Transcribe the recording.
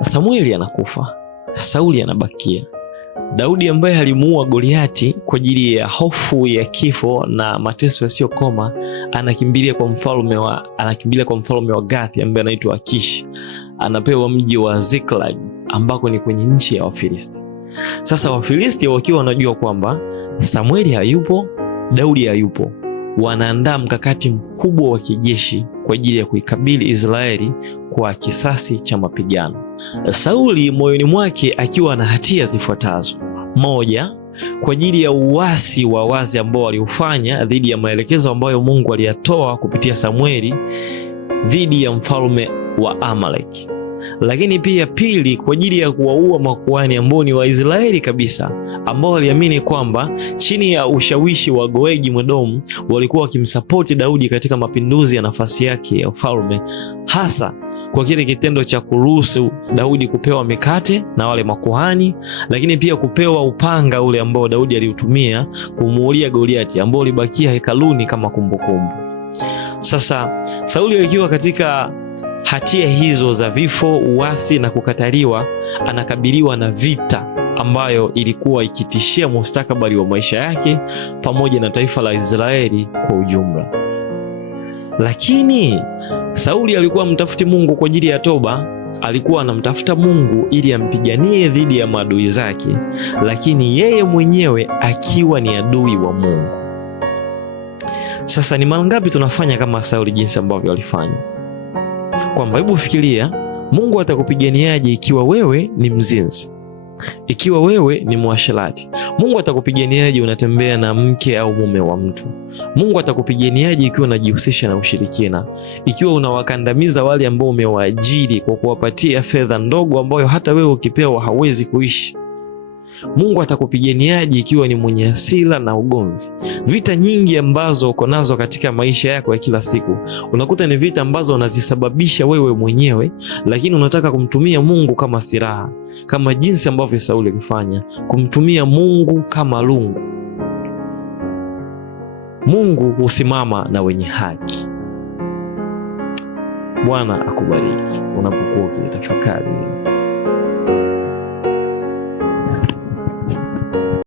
Samueli anakufa, Sauli anabakia. Daudi ambaye alimuua Goliati kwa ajili ya hofu ya kifo na mateso yasiyokoma, anakimbilia kwa mfalme wa Gathi ambaye anaitwa Akishi. Anapewa mji wa Ziklag ambako ni kwenye nchi ya Wafilisti. Sasa Wafilisti wakiwa wanajua kwamba Samueli hayupo, Daudi hayupo, wanaandaa mkakati mkubwa wa kijeshi kwa ajili ya kuikabili Israeli kwa kisasi cha mapigano. Sauli moyoni mwake akiwa na hatia zifuatazo. Moja, kwa ajili ya uasi wa wazi ambao waliufanya dhidi ya maelekezo ambayo Mungu aliyatoa kupitia Samueli dhidi ya mfalme wa Amalek. Lakini pia pili, kwa ajili ya kuwaua makuhani ambao ni Waisraeli kabisa, ambao waliamini kwamba chini ya ushawishi wa Goegi Mwedomu walikuwa wakimsapoti Daudi katika mapinduzi ya nafasi yake ya ufalme, hasa kwa kile kitendo cha kuruhusu Daudi kupewa mikate na wale makuhani, lakini pia kupewa upanga ule ambao Daudi aliutumia kumuulia Goliati, ambao ulibakia hekaluni kama kumbukumbu. Sasa Sauli akiwa katika hatia hizo za vifo, uasi na kukataliwa, anakabiliwa na vita ambayo ilikuwa ikitishia mustakabali wa maisha yake pamoja na taifa la Israeli kwa ujumla. Lakini Sauli alikuwa mtafuti Mungu kwa ajili ya toba. Alikuwa anamtafuta Mungu ili ampiganie dhidi ya maadui zake, lakini yeye mwenyewe akiwa ni adui wa Mungu. Sasa ni mara ngapi tunafanya kama Sauli jinsi ambavyo alifanya? Kwamba hebu fikiria, Mungu atakupiganiaje ikiwa wewe ni mzinzi? Ikiwa wewe ni mwasherati? Mungu atakupiganiaje unatembea na mke au mume wa mtu? Mungu atakupiganiaje ikiwa unajihusisha na ushirikina? Ikiwa unawakandamiza wale ambao umewaajiri kwa kuwapatia fedha ndogo ambayo hata wewe ukipewa hawezi kuishi? Mungu atakupiganiaje ikiwa ni mwenye hasira na ugomvi? Vita nyingi ambazo uko nazo katika maisha yako ya kila siku, unakuta ni vita ambazo unazisababisha wewe mwenyewe, lakini unataka kumtumia Mungu kama silaha, kama jinsi ambavyo Sauli alifanya, kumtumia Mungu kama lungu. Mungu husimama na wenye haki. Bwana akubariki unapokuwa ukitafakari.